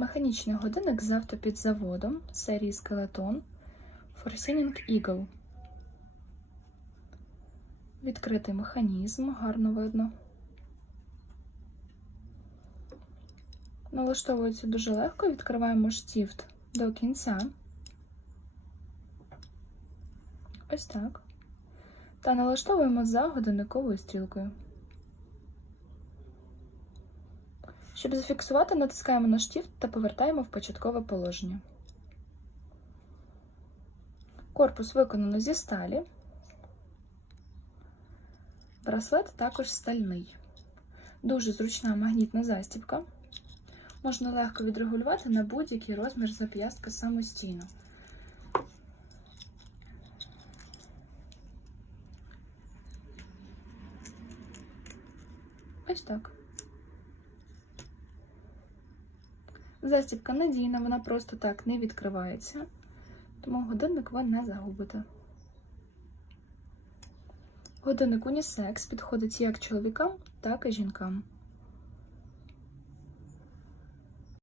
Механічний годинник з автопідзаводом серії Skeleton Forcing Eagle. Відкритий механізм, гарно видно. Налаштовується дуже легко, відкриваємо штіфт до кінця. Ось так. Та налаштовуємо за годинниковою стрілкою. Щоб зафіксувати, натискаємо на штіфт та повертаємо в початкове положення. Корпус виконано зі сталі. Браслет також стальний. Дуже зручна магнітна застібка. Можна легко відрегулювати на будь-який розмір зап'ястка самостійно. Ось так. Застібка надійна, вона просто так не відкривається, тому годинник ви не загубите. Годинник унісекс підходить як чоловікам, так і жінкам.